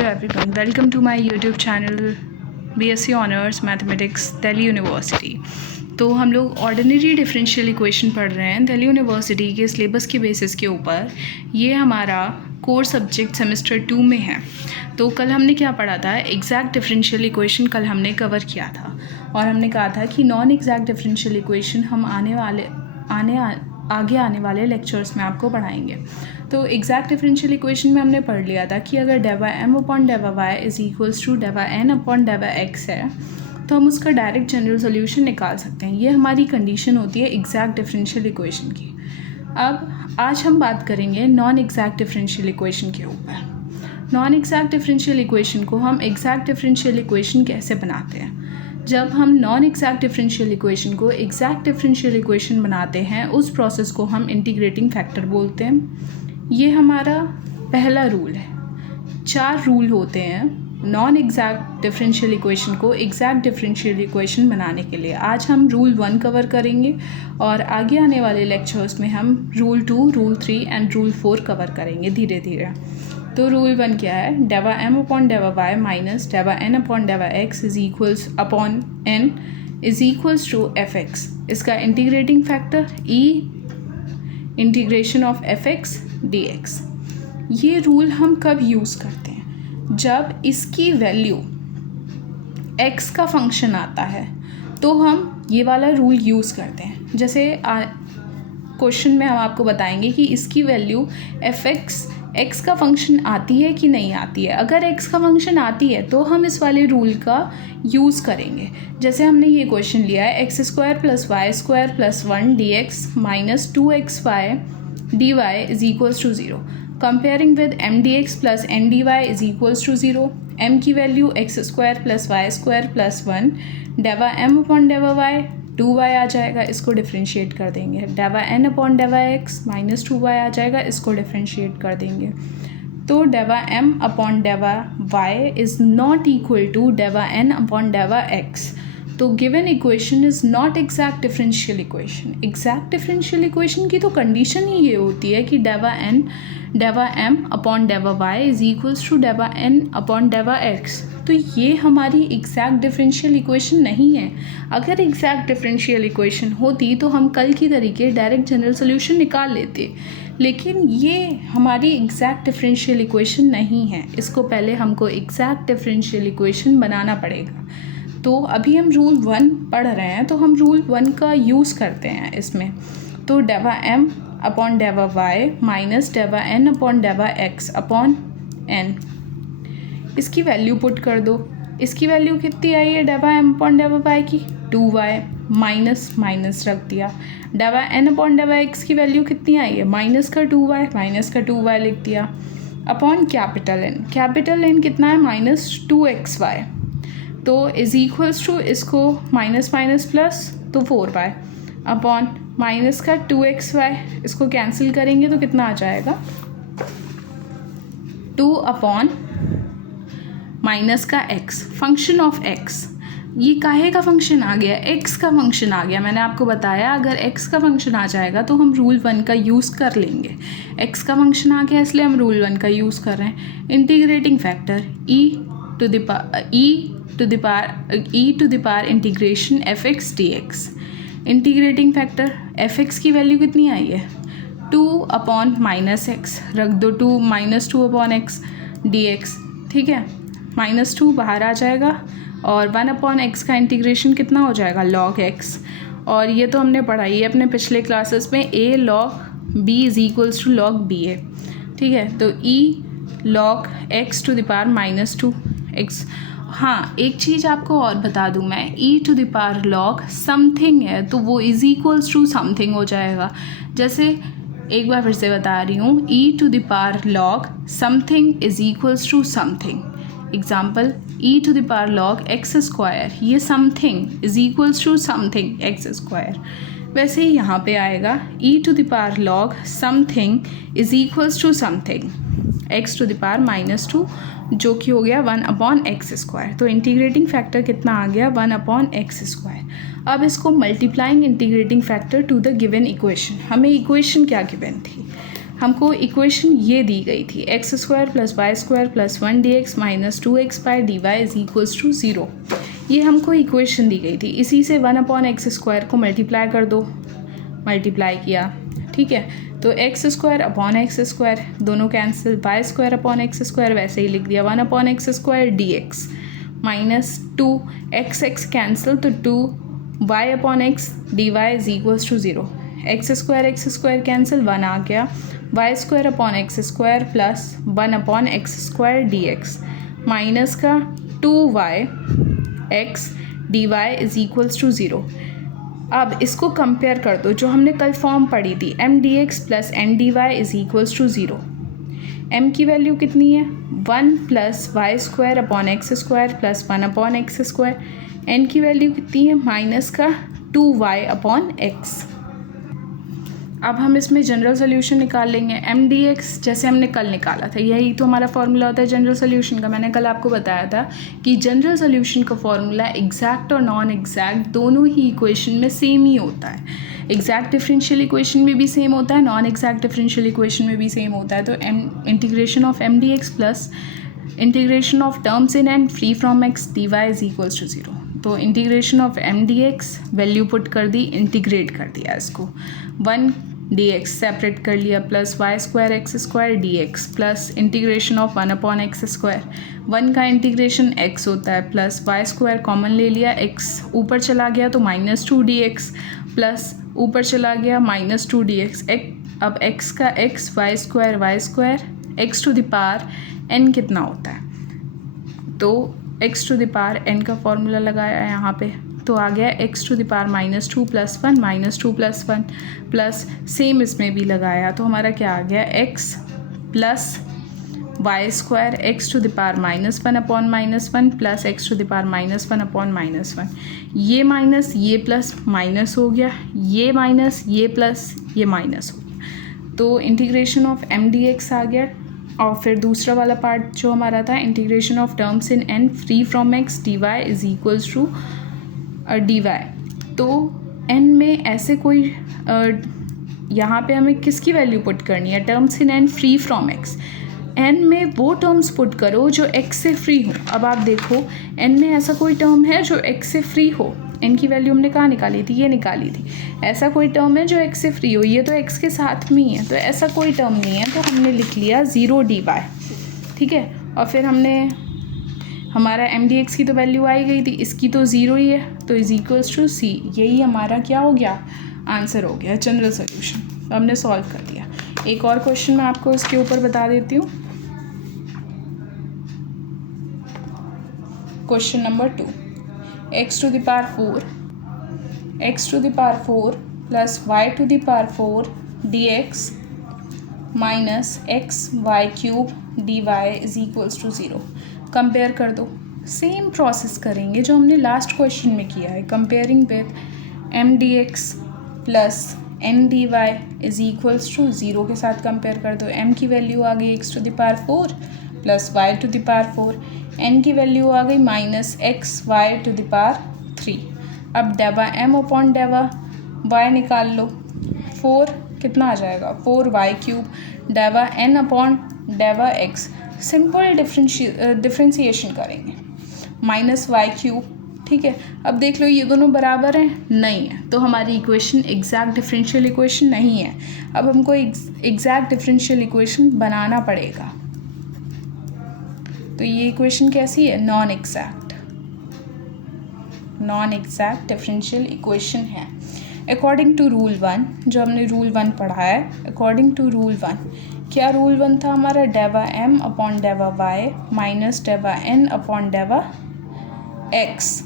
Hello everyone, welcome to my YouTube channel BSc Honors Mathematics Delhi university. तो हम लोग ordinary differential equation पढ़ रहे हैं दिल्ली यूनिवर्सिटी के सिलेबस के बेसिस के ऊपर। ये हमारा कोर सब्जेक्ट सेमेस्टर 2 में है। तो कल हमने क्या पढ़ा था, एग्जैक्ट डिफरेंशियल इक्वेशन कल हमने कवर किया था और हमने कहा था कि नॉन एग्जैक्ट डिफरेंशियल इक्वेशन हम आगे आने वाले लेक्चर्स में आपको पढ़ाएंगे। तो एग्जैक्ट डिफरेंशियल इक्वेशन में हमने पढ़ लिया था कि अगर del M upon del Y is equals to del N upon del X है तो हम उसका डायरेक्ट जनरल सोल्यूशन निकाल सकते हैं। ये हमारी कंडीशन होती है एग्जैक्ट डिफरेंशियल इक्वेशन की। अब आज हम बात करेंगे नॉन एग्जैक्ट डिफरेंशियल इक्वेशन के ऊपर। नॉन एग्जैक्ट डिफरेंशियल इक्वेशन को हम एग्जैक्ट डिफरेंशियल इक्वेशन कैसे बनाते हैं। जब हम नॉन एग्जैक्ट डिफरेंशियल इक्वेशन को एग्जैक्ट डिफरेंशियल इक्वेशन बनाते हैं उस प्रोसेस को हम इंटीग्रेटिंग फैक्टर बोलते हैं। ये हमारा पहला रूल है। 4 रूल होते हैं नॉन एग्जैक्ट डिफरेंशियल इक्वेशन को एग्जैक्ट डिफरेंशियल इक्वेशन बनाने के लिए। आज हम रूल 1 कवर करेंगे और आगे आने वाले लेक्चर्स में हम rule 2, rule 3 and rule 4 cover करेंगे धीरे धीरे। तो रूल 1 क्या है, del M upon del Y minus del N upon del X is equals upon N is equals to F X. इसका integrating factor E integration of F x D X. ये rule हम कब use करते हैं, जब इसकी value x का function आता है तो हम ये वाला रूल यूज़ करते हैं। जैसे क्वेश्चन में हम आपको बताएंगे कि इसकी वैल्यू एफ एक्स एक्स का फंक्शन आती है कि नहीं आती है। अगर x का फंक्शन आती है तो हम इस वाले रूल का यूज़ करेंगे। जैसे हमने ये क्वेश्चन लिया है X square plus Y square plus 1 D x minus 2xy D Y is equals to 0। Comparing with M D X plus N D Y is equals to 0। M की value X square plus Y square plus 1 del M upon del Y 2y आ जाएगा, इसको differentiate कर देंगे। Del N upon del X minus 2y आ जाएगा, इसको differentiate कर देंगे। तो del M upon del Y is not equal to del N upon del X. तो given equation is not exact differential equation. Exact differential equation की तो condition ही ये होती है कि del M upon del Y is equals to del N upon del X. तो ये हमारी एग्जैक्ट डिफरेंशियल इक्वेशन नहीं है। अगर एग्जैक्ट डिफरेंशियल इक्वेशन होती तो हम कल की तरीके डायरेक्ट जनरल सोल्यूशन निकाल लेते, लेकिन ये हमारी एग्जैक्ट डिफरेंशियल इक्वेशन नहीं है। इसको पहले हमको एग्जैक्ट डिफरेंशियल इक्वेशन बनाना पड़ेगा। तो अभी हम रूल 1 पढ़ रहे हैं तो हम रूल 1 का यूज़ करते हैं इसमें। तो del M upon del Y minus del N upon del X upon N, इसकी वैल्यू पुट कर दो। इसकी वैल्यू कितनी आई है del M upon del Y की 2y माइनस माइनस रख दिया। Del N upon del X की वैल्यू कितनी आई है माइनस का 2y लिख दिया अपॉन कैपिटल एन कितना है माइनस 2xy। तो इज इक्वल्स टू इसको माइनस माइनस प्लस तो 4y अपॉन माइनस का 2xy, इसको कैंसिल करेंगे तो कितना आ जाएगा 2 अपॉन माइनस का x फंक्शन ऑफ x। ये काहे का फंक्शन आ गया, x का फंक्शन आ गया। मैंने आपको बताया अगर x का फंक्शन आ जाएगा तो हम रूल 1 का यूज़ कर लेंगे। x का फंक्शन आ गया इसलिए हम रूल 1 का यूज़ कर रहे हैं। Integrating factor e to the power integration f x D x. Integrating factor f x की वैल्यू कितनी आई है 2 अपॉन माइनस एक्स रख दो, 2 minus 2 upon x D x. ठीक है, माइनस 2 बाहर आ जाएगा और 1 अपॉन एक्स का इंटीग्रेशन कितना हो जाएगा लॉग एक्स। और ये तो हमने पढ़ाई है अपने पिछले क्लासेस में, a log b is equals to log B A. ठीक है, तो e log x to the power minus 2 X. हाँ, एक चीज़ आपको और बता दूँ मैं, e to the power log something है तो वो इज इक्वल्स टू समथिंग हो जाएगा। जैसे एक बार फिर से बता रही हूँ, e to the power log something is equals to something. Example e to the power log X square, ये something is equals to something X square. वैसे ही यहाँ पे आएगा e to the power log something is equals to something X to the power minus 2 जो कि हो गया 1 अपॉन एक्स स्क्वायर। तो इंटीग्रेटिंग फैक्टर कितना आ गया 1 अपॉन एक्स स्क्वायर। अब इसको multiplying integrating factor to the given equation. हमें इक्वेशन क्या गिवन थी, हमको इक्वेशन ये दी गई थी x square plus Y square plus 1 D x minus 2x by d Y is equals to 0। ये हमको इक्वेशन दी गई थी, इसी से 1/x² को मल्टीप्लाई कर दो, मल्टीप्लाई किया, ठीक है। तो x² दोनों कैंसिल, y² वैसे ही लिख दिया, 1/x² dx minus 2x cancel तो 2y/x dy is equals to 0। x² cancel, 1 आ गया, y² plus 1/x² dx minus का 2y/x dy is equals to 0। अब इसको कंपेयर कर दो, जो हमने कल फॉर्म पढ़ी थी m dx plus n dy is equals to 0। m की वैल्यू कितनी है 1 plus y² plus 1/x²। n की वैल्यू कितनी है माइनस का 2y/x। अब हम इसमें जनरल सोल्यूशन निकाल लेंगे। m dx जैसे हमने कल निकाला था, यही तो हमारा फार्मूला होता है जनरल सोल्यूशन का। मैंने कल आपको बताया था कि जनरल सोल्यूशन का फार्मूला एग्जैक्ट और नॉन एग्जैक्ट दोनों ही इक्वेशन में सेम ही होता है। एग्जैक्ट डिफरेंशियल इक्वेशन में भी सेम होता है, नॉन एग्जैक्ट डिफरेंशियल इक्वेशन में भी सेम होता है। तो integration of m dx plus integration of terms in n free from x dy is equals to 0। तो integration of m dx value put कर दी, इंटीग्रेट कर दिया इसको, 1 dx सेपरेट कर लिया plus y² dx plus integration of 1/x²। 1 का integration x होता है प्लस y² कॉमन ले लिया, x ऊपर चला गया तो -2 dx प्लस ऊपर चला गया -2 dx। अब x का x, y² x to the power n कितना होता है, तो x to the power n का फॉर्मूला लगाया यहाँ पे, तो आ गया x to the power -2 + 1 -2 + 1 plus same इसमें भी लगाया, तो हमारा क्या आ गया x plus y² x to the power -1/-1 plus x to the power -1/-1। ये माइनस ये प्लस माइनस हो गया, ये माइनस ये प्लस ये माइनस हो गया, तो इंटीग्रेशन ऑफ m dx आ गया। और फिर दूसरा वाला पार्ट जो हमारा था integration of terms in n free from x dy is equals to dy। तो n में ऐसे कोई यहाँ पे हमें किसकी वैल्यू पुट करनी है, terms in n free from x। n में वो टर्म्स पुट करो जो x से फ्री हो। अब आप देखो n में ऐसा कोई टर्म है जो x से फ्री हो, n की वैल्यू हमने कहाँ निकाली थी, ये निकाली थी। ऐसा कोई टर्म है जो x से फ्री हो, ये तो x के साथ में ही है, तो ऐसा कोई टर्म नहीं है, तो हमने लिख लिया 0 dy, ठीक है। और फिर हमने हमारा m dx की तो वैल्यू आई गई थी, इसकी तो 0 ही है, तो इज इक्वल्स टू c। यही हमारा क्या हो गया, आंसर हो गया, जनरल सोल्यूशन। तो हमने सॉल्व कर दिया। एक और क्वेश्चन मैं आपको इसके ऊपर बता देती हूँ। Question number 2, x to the power 4 plus y to the power 4 dx minus xy³ dy is equals to 0। Compare कर दो, सेम प्रोसेस करेंगे जो हमने लास्ट क्वेश्चन में किया है, comparing with m dx plus n dy is equals to 0 के साथ कंपेयर कर दो। m की वैल्यू आ गई x to the power 4 plus y to the power 4, n की वैल्यू आ गई minus xy to the power 3। अब del m upon del y निकाल लो, 4 कितना आ जाएगा 4y³ del n upon del x। Simple differentiation करेंगे, -y³, ठीक है। अब देख लो ये दोनों बराबर हैं, नहीं है, तो हमारी इक्वेशन एग्जैक्ट डिफरेंशियल इक्वेशन नहीं है। अब हमको एग्जैक्ट डिफरेंशियल इक्वेशन बनाना पड़ेगा। तो ये इक्वेशन कैसी है, नॉन एग्जैक्ट डिफरेंशियल इक्वेशन है। अकॉर्डिंग टू रूल 1, जो हमने रूल 1 पढ़ा है, अकॉर्डिंग टू रूल 1, क्या रूल 1 था हमारा, del m upon del y minus del n upon del x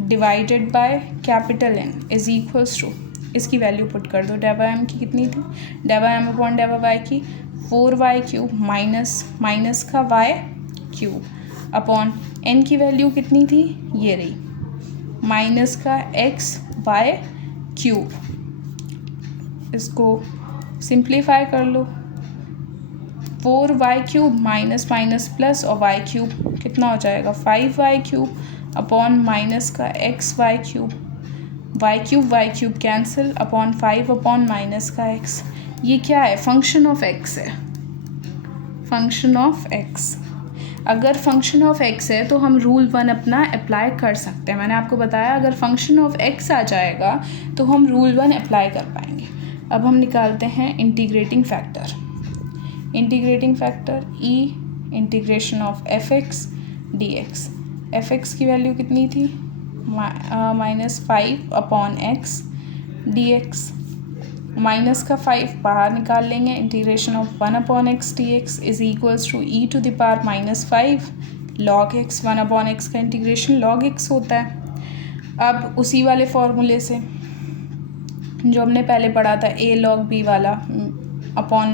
divided by capital N is equals to, इसकी वैल्यू पुट कर दो। डेवा m की कितनी थी, del m upon del y की 4y³ माइनस का y³ अपॉन n की value कितनी थी, ये रही, माइनस का xy³। इसको सिंप्लीफाई कर लो, 4y³ माइनस माइनस प्लस और y³ कितना हो जाएगा 5y³ अपॉन माइनस का xy³ y cube cancel upon 5 upon minus का x। ये क्या है? फंक्शन ऑफ x है, फंक्शन ऑफ x। अगर फंक्शन ऑफ x है तो हम रूल 1 अपना अप्लाई कर सकते हैं। मैंने आपको बताया अगर फंक्शन ऑफ x आ जाएगा तो हम रूल 1 अप्लाई कर पाएंगे। अब हम निकालते हैं integrating factor. Integrating factor e integration of fx dx। fx की वैल्यू कितनी थी? -5 अपॉन x dx। माइनस का 5 बाहर निकाल लेंगे। Integration of 1 upon x D x is equals to e to the power -5 log x. 1 upon x का integration log x होता है। अब उसी वाले फॉर्मूले से जो हमने पहले पढ़ा था ए लॉग बी वाला अपॉन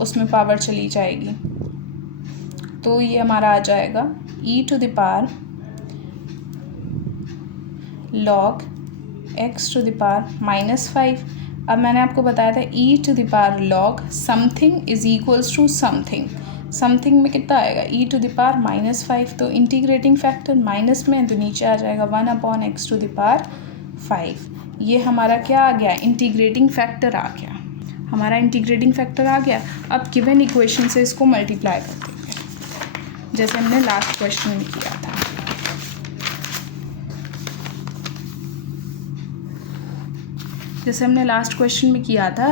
उसमें पावर चली जाएगी, तो ये हमारा आ जाएगा e to the power log x to the power -5। अब मैंने आपको बताया था e to the power log something is equals to something. Something में कितना आएगा? E to the power -5। तो इंटीग्रेटिंग फैक्टर माइनस में है तो नीचे आ जाएगा 1 upon x to the power 5। ये हमारा क्या आ गया? इंटीग्रेटिंग फैक्टर आ गया। हमारा इंटीग्रेटिंग फैक्टर आ गया। अब गिवन इक्वेशन से इसको मल्टीप्लाई कर देंगे जैसे हमने लास्ट क्वेश्चन में किया था। जैसे हमने लास्ट क्वेश्चन में किया था,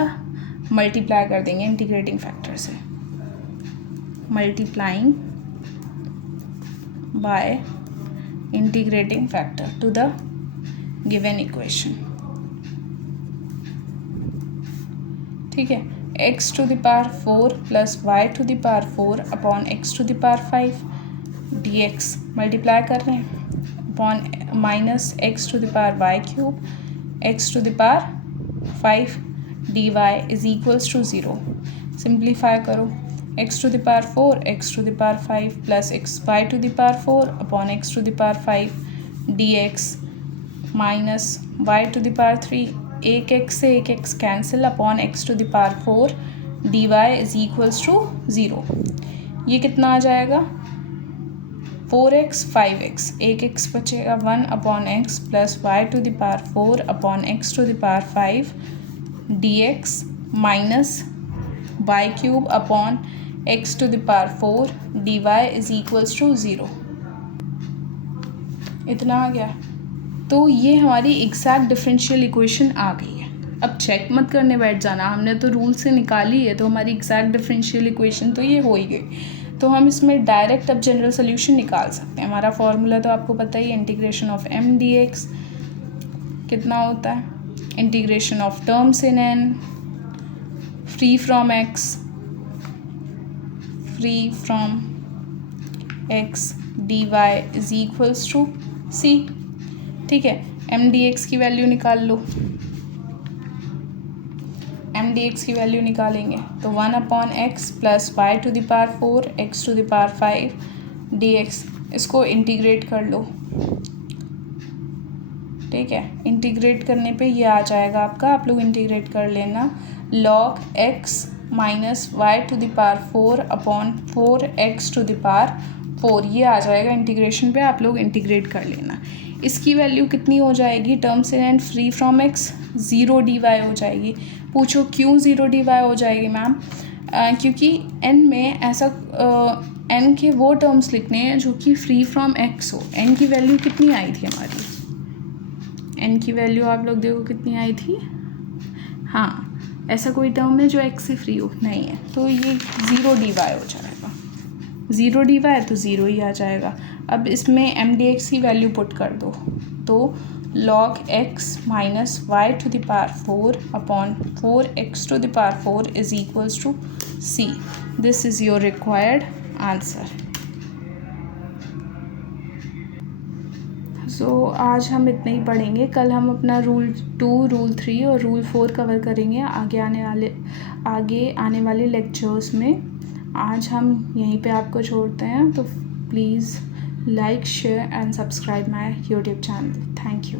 मल्टीप्लाई कर देंगे इंटीग्रेटिंग फैक्टर से। Multiplying by integrating factor to the given equation. ठीक है, x to the power 4 plus y to the power 4 upon x to the power 5 dx multiply कर रहे हैं upon minus x to the power y cube x to the power 5 dy is equals to 0। Simplify करो। x to the power 4 x to the power 5 plus x y to the power 4 upon x to the power 5 dx minus y to the power 3 एक x से एक x cancel upon x to the power 4 dy is equals to 0। ये कितना आ जाएगा? 4x 5x एक x बचेगा 1 upon x plus y to the power 4 upon x to the power 5 dx minus y cube upon x to the power 4 dy is equals to 0। इतना आ गया। तो ये हमारी एग्जैक्ट डिफरेंशियल इक्वेशन आ गई है। अब चेक मत करने बैठ जाना, हमने तो रूल से निकाली है तो हमारी एग्जैक्ट डिफरेंशियल इक्वेशन तो ये हो ही गई। तो हम इसमें डायरेक्ट अब जनरल सोल्यूशन निकाल सकते हैं। हमारा फॉर्मूला तो आपको पता ही है, इंटीग्रेशन ऑफ m dx कितना होता है? Integration of terms in n free from x dy is equals to c। ठीक है, m dx की वैल्यू निकाल लो। m dx की वैल्यू निकालेंगे तो 1 upon x plus y to the power 4 x to the power 5 dx। इसको integrate कर लो। ठीक है, इंटीग्रेट करने पे ये आ जाएगा आपका, आप लोग इंटीग्रेट कर लेना, log x minus y to the power 4 upon 4 x to the power 4। ये आ जाएगा इंटीग्रेशन पे, आप लोग इंटीग्रेट कर लेना। इसकी वैल्यू कितनी हो जाएगी? Terms in an free from x 0 dy हो जाएगी। पूछो क्यों 0 dy हो जाएगी मैम? क्योंकि n में ऐसा n के वो टर्म्स लिखने हैं जो कि फ्री फ्रॉम x हो। n की वैल्यू कितनी आई थी हमारी? n की वैल्यू आप लोग देखो कितनी आई थी। हाँ, ऐसा कोई टर्म है जो x से फ्री हो? नहीं है, तो ये 0 dy हो जाएगा। 0 dy तो 0 ही आ जाएगा। अब इसमें m dx की वैल्यू पुट कर दो तो log x minus y to the power 4 upon 4 x to the power 4 is equals to c। This is your required answer. So आज हम इतना ही पढ़ेंगे। कल हम अपना रूल 2, रूल 3 और रूल 4 कवर करेंगे आगे आने वाले लेक्चर्स में। आज हम यहीं पे आपको छोड़ते हैं, तो please like, share and subscribe my YouTube channel. Thank you.